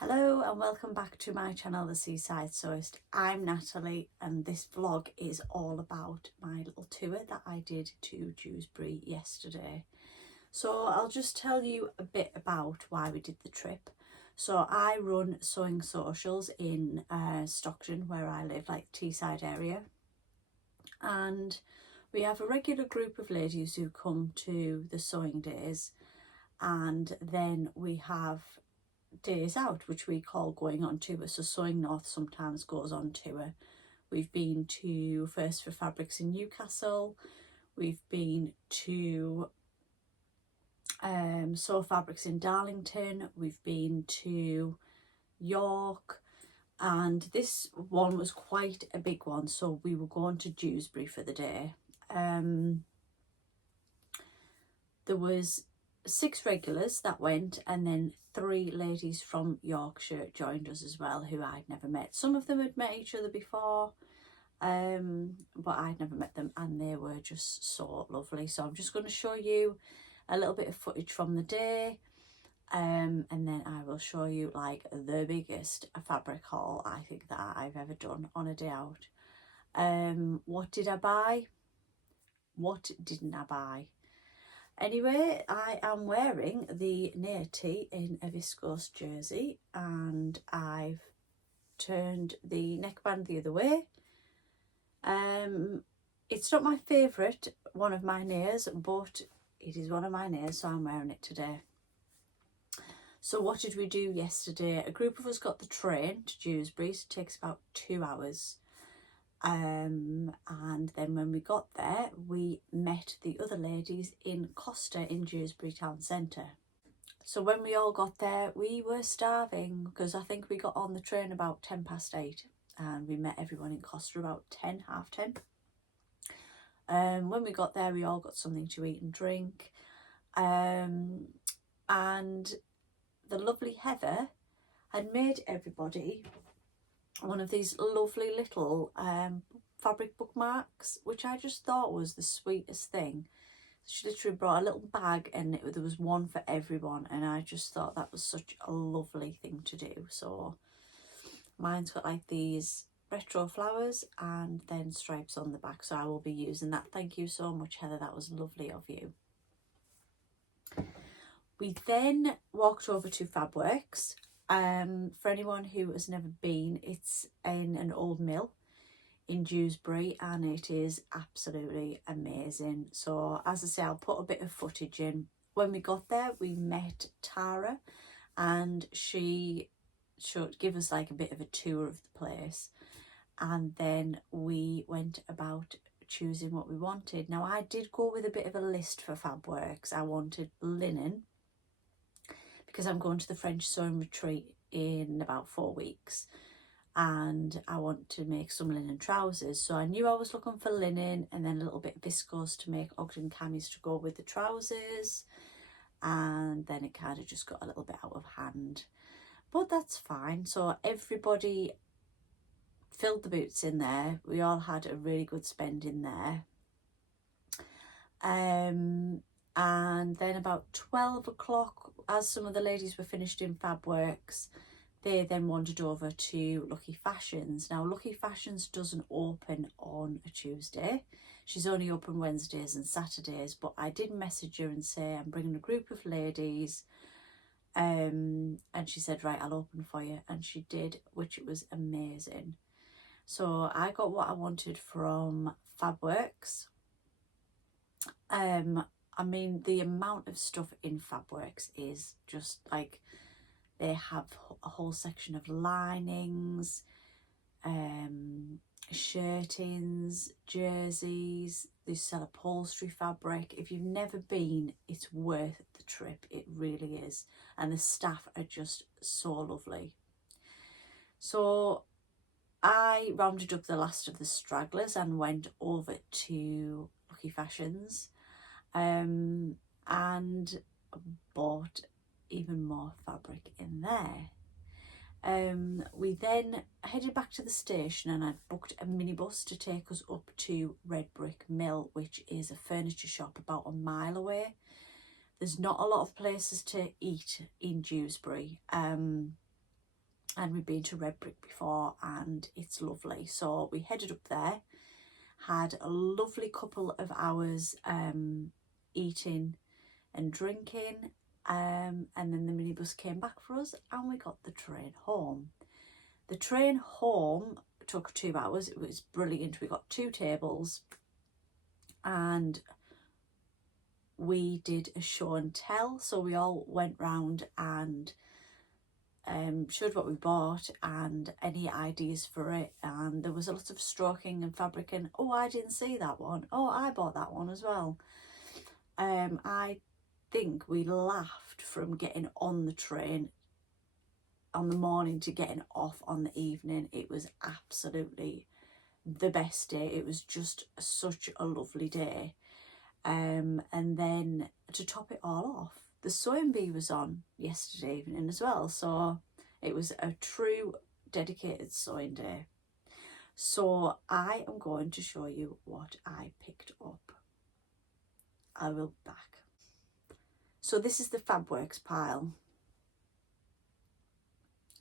Hello and welcome back to my channel, The Seaside Sewist. I'm Natalie and this vlog is all about my little tour that I did to Dewsbury yesterday. So I'll just tell you a bit about why we did the trip. So I run sewing socials in Stockton, where I live, like the Teesside area. And we have a regular group of ladies who come to the sewing days, and then we have days out which we call going on tour. So Sewing North sometimes goes on tour. We've been to First for Fabrics in Newcastle, we've been to Sew Fabrics in Darlington, we've been to York, and this one was quite a big one, so we were going to Dewsbury for the day. There was 6 regulars that went, and then 3 ladies from Yorkshire joined us as well, who I'd never met. Some of them had met each other before, but I'd never met them, and they were just so lovely. So I'm just going to show you a little bit of footage from the day, and then I will show you like the biggest fabric haul I think that I've ever done on a day out. What did I buy? What didn't I buy? Anyway, I am wearing the Naya Tee in a viscose jersey, and I've turned the neckband the other way. It's not my favourite one of my Nayas, but it is one of my Nayas, so I'm wearing it today. So what did we do yesterday? A group of us got the train to Dewsbury, so it takes about 2 hours. And then when we got there, we met the other ladies in Costa in Dewsbury town centre. So when we all got there, we were starving, because I think we got on the train about 8:10, and we met everyone in Costa about 10, half 10. When we got there, we all got something to eat and drink, and the lovely Heather had made everybody one of these lovely little fabric bookmarks, which I just thought was the sweetest thing. She literally brought a little bag, and there was one for everyone, and I just thought that was such a lovely thing to do. So mine's got like these retro flowers and then stripes on the back, so I will be using that. Thank you so much, Heather, that was lovely of you. We then walked over to Fabworks. For anyone who has never been, it's in an old mill in Dewsbury, and it is absolutely amazing. So as I say, I'll put a bit of footage in. When we got there, we met Tara, and she should give us like a bit of a tour of the place, and then we went about choosing what we wanted. Now I did go with a bit of a list for Fabworks. I wanted linen, because I'm going to the French sewing retreat in about 4 weeks, and I want to make some linen trousers. So I knew I was looking for linen, and then a little bit of viscose to make Ogden camis to go with the trousers, and then it kind of just got a little bit out of hand, but that's fine. So everybody filled the boots in there. We all had a really good spend in there. And then about 12 o'clock, as some of the ladies were finished in Fabworks, they then wandered over to Lucky Fashions. Now Lucky Fashions doesn't open on a Tuesday. She's only open Wednesdays and Saturdays, but I did message her and say I'm bringing a group of ladies, and she said, right, I'll open for you, and she did, which it was amazing. So I got what I wanted from Fabworks. I mean, the amount of stuff in Fabworks is just like, they have a whole section of linings, shirtings, jerseys. They sell upholstery fabric. If you've never been, it's worth the trip. It really is. And the staff are just so lovely. So I rounded up the last of the stragglers and went over to Lucky Fashions, and bought even more fabric in there. We then headed back to the station, and I'd booked a minibus to take us up to Red Brick Mill, which is a furniture shop about a mile away. There's not a lot of places to eat in Dewsbury, and we've been to Red Brick before and it's lovely. So we headed up there, had a lovely couple of hours eating and drinking, and then the minibus came back for us and we got the train home. The train home took 2 hours. It was brilliant. We got 2 tables and we did a show and tell. So we all went round and showed what we bought and any ideas for it, and there was a lot of stroking and fabric and, oh, I didn't see that one, oh, I bought that one as well. I think we laughed from getting on the train on the morning to getting off on the evening. It was absolutely the best day. It was just such a lovely day. And then to top it all off, the sewing bee was on yesterday evening as well. So it was a true dedicated sewing day. So I am going to show you what I picked up. I will be back. So this is the Fabworks pile.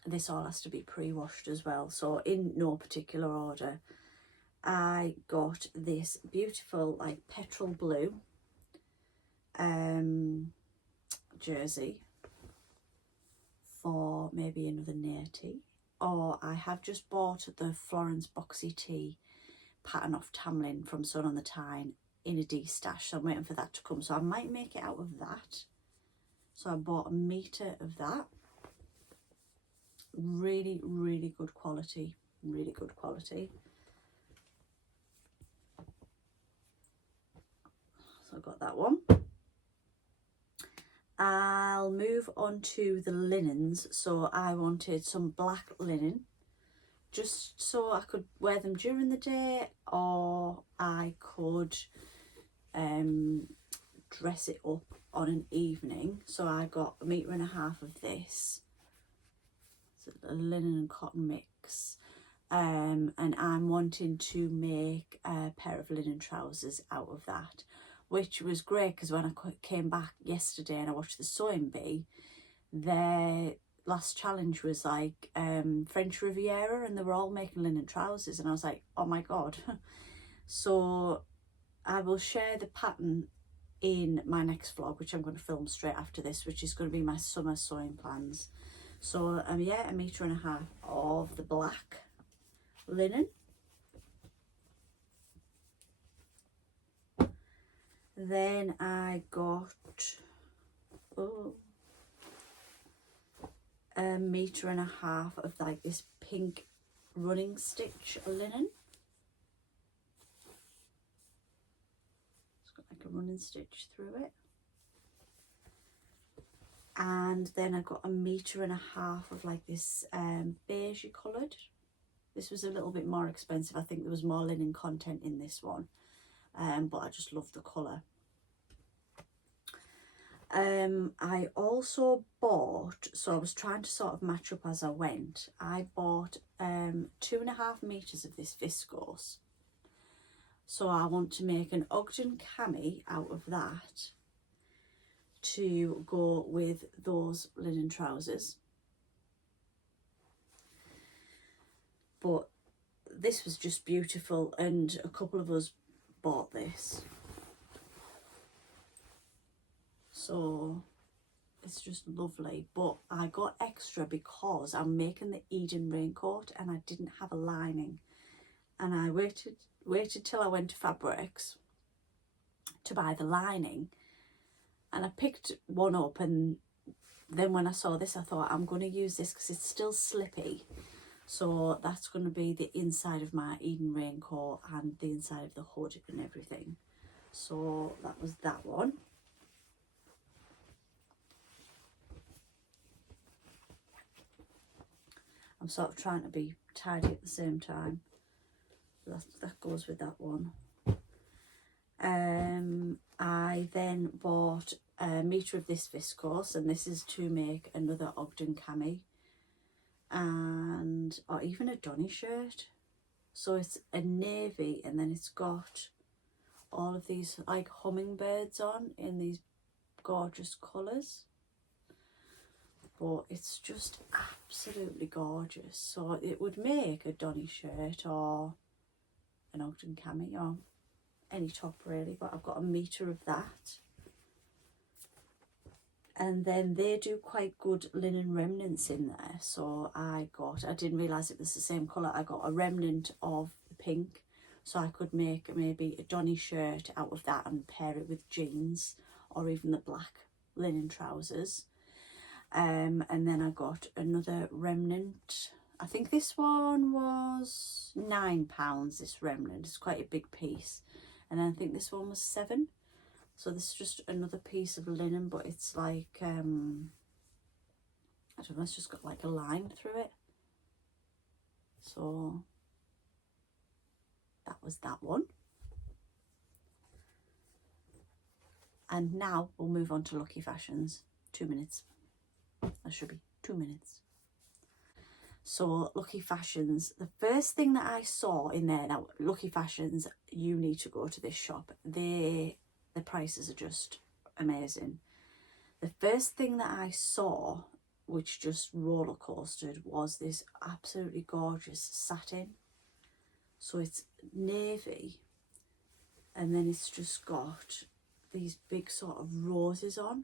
This all has to be pre-washed as well. So in no particular order, I got this beautiful like petrol blue jersey for maybe another Naya Tee, or I have just bought the Florence boxy tee pattern off Tamlin from Sun on the Tyne in a D stash, so I'm waiting for that to come, so I might make it out of that. So I bought a metre of that. Really, really good quality, really good quality. So I got that one. I'll move on to the linens. So I wanted some black linen, just so I could wear them during the day, or I could dress it up on an evening. So I got 1.5 meters of this. It's a linen and cotton mix. And I'm wanting to make a pair of linen trousers out of that, which was great because when I came back yesterday and I watched the sewing bee, their last challenge was like French Riviera, and they were all making linen trousers, and I was like, oh my god. So I will share the pattern in my next vlog, which I'm going to film straight after this, which is going to be my summer sewing plans. So yeah, 1.5 meters of the black linen. Then I got 1.5 meters of like this pink running stitch linen. It's got like a running stitch through it. And then I got 1.5 meters of like this beigey coloured. This was a little bit more expensive. I think there was more linen content in this one. But I just love the colour. I also bought, so I was trying to sort of match up as I went, I bought 2.5 meters of this viscose. So I want to make an Ogden cami out of that to go with those linen trousers. But this was just beautiful, and a couple of us bought this, so it's just lovely. But I got extra because I'm making the Eden raincoat and I didn't have a lining, and I waited till I went to Fabworks to buy the lining, and I picked one up, and then when I saw this I thought I'm going to use this because it's still slippy. So that's going to be the inside of my Eden raincoat and the inside of the hood and everything. So that was that one. I'm sort of trying to be tidy at the same time. That goes with that one. I then bought 1 meter of this viscose, and this is to make another Ogden cami. And or even a Donny shirt. So it's a navy, and then it's got all of these like hummingbirds on in these gorgeous colours. but it's just absolutely gorgeous. So it would make a Donny shirt or an Ogden cami or any top really, but I've got a metre of that. And then they do quite good linen remnants in there, so I didn't realise it was the same colour. I got a remnant of the pink, so I could make maybe a Donny shirt out of that and pair it with jeans or even the black linen trousers. And then I got another remnant. I think this one was £9, this remnant. It's quite a big piece. And then I think this one was £7. So this is just another piece of linen, but it's like, I don't know, it's just got like a line through it. So that was that one. And now we'll move on to Lucky Fashions. 2 minutes. That should be 2 minutes. So Lucky Fashions, the first thing that I saw in there, now Lucky Fashions, you need to go to this shop. The prices are just amazing. The first thing that I saw, which just roller coastered, was this absolutely gorgeous satin. So it's navy, and then it's just got these big sort of roses on.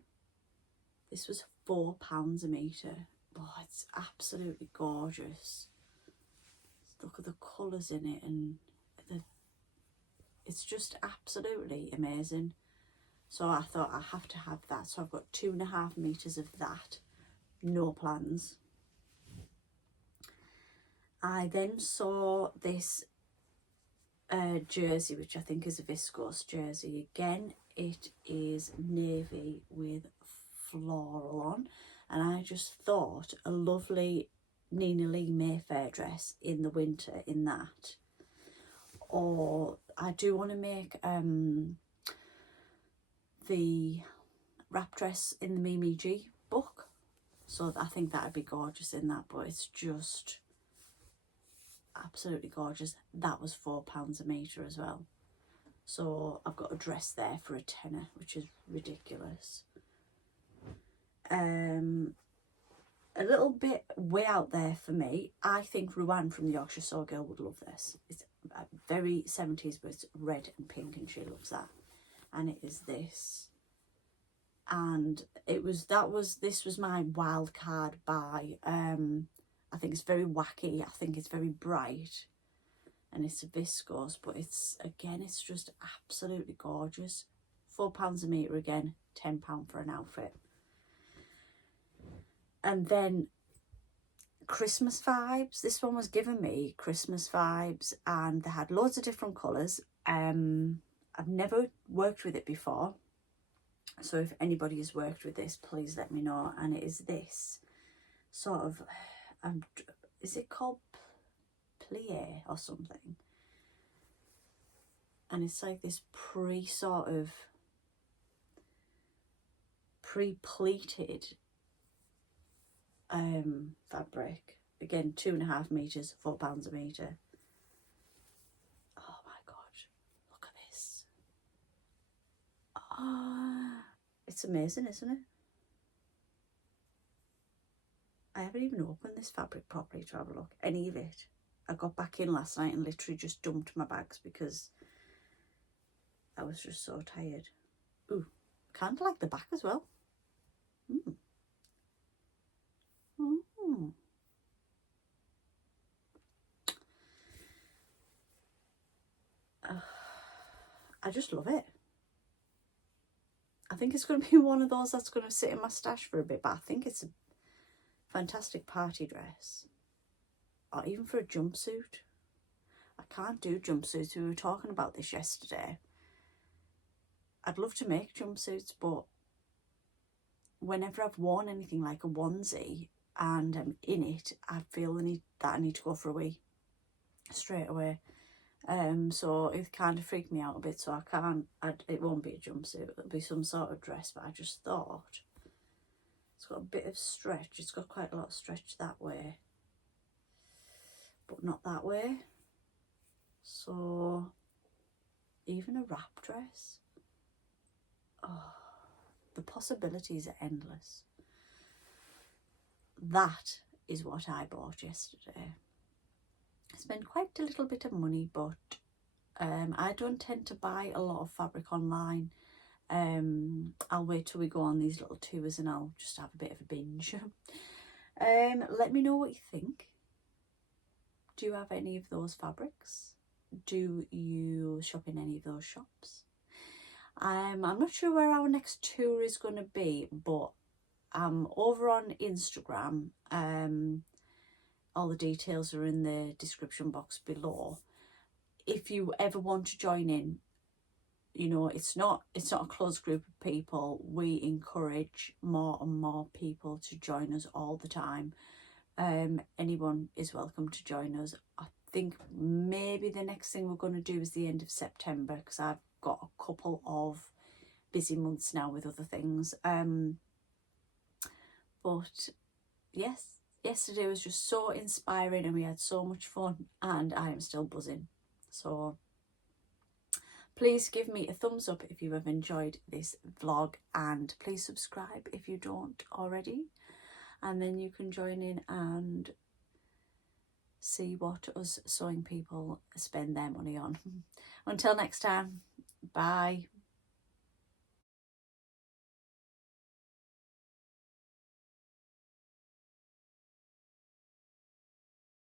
This was £4 a metre. Oh, it's absolutely gorgeous. Look at the colours in it, and it's just absolutely amazing. So I thought I have to have that. So I've got 2.5 metres of that. No plans. I then saw this jersey, which I think is a viscose jersey. Again, it is navy with floral on. And I just thought a lovely Nina Lee Mayfair dress in the winter in that. Or I do want to make the wrap dress in the Mimi G book, so I think that'd be gorgeous in that, but it's just absolutely gorgeous. That was £4 a metre as well, so I've got a dress there for a tenner, which is ridiculous. A little bit way out there for me, I think Ruan from the Yorkshire Sew Girl would love this. It's very 70s, but it's red and pink and she loves that. And it is this, and this was my wild card buy. I think it's very wacky, I think it's very bright, and it's a viscose, but it's just absolutely gorgeous. £4 a metre again, £10 for an outfit. And then Christmas vibes. This one was giving me Christmas vibes, and they had loads of different colours. I've never worked with it before, so if anybody has worked with this, please let me know. And it is this sort of, is it called plie or something? And it's like this pre-pleated fabric. Again, 2.5 metres, £4 a metre. Oh my god, look at this. Ah, it's amazing, isn't it? I haven't even opened this fabric properly to have a look, any of it. I got back in last night and literally just dumped my bags because I was just so tired. Ooh, kind of like the back as well. I just love it. I think it's going to be one of those that's going to sit in my stash for a bit, but I think it's a fantastic party dress, or even for a jumpsuit. I can't do jumpsuits. We were talking about this yesterday. I'd love to make jumpsuits, but whenever I've worn anything like a onesie and I'm in it, I feel that I need to go for a wee straight away. So it kind of freaked me out a bit, so I can't, it won't be a jumpsuit, it'll be some sort of dress. But I just thought, it's got a bit of stretch, it's got quite a lot of stretch that way, but not that way. So even a wrap dress, oh, the possibilities are endless. that is what I bought yesterday. I spent quite a little bit of money, but I don't tend to buy a lot of fabric online. I'll wait till we go on these little tours and I'll just have a bit of a binge. Let me know what you think. Do you have any of those fabrics? Do you shop in any of those shops? I'm not sure where our next tour is going to be, but I'm over on Instagram. All the details are in the description box below. If you ever want to join in, you know, it's not a closed group of people. We encourage more and more people to join us all the time. Anyone is welcome to join us. I think maybe the next thing we're going to do is the end of September, because I've got a couple of busy months now with other things. But yes, yesterday was just so inspiring and we had so much fun, and I am still buzzing. So please give me a thumbs up if you have enjoyed this vlog, and please subscribe if you don't already, and then you can join in and see what us sewing people spend their money on. Until next time, bye.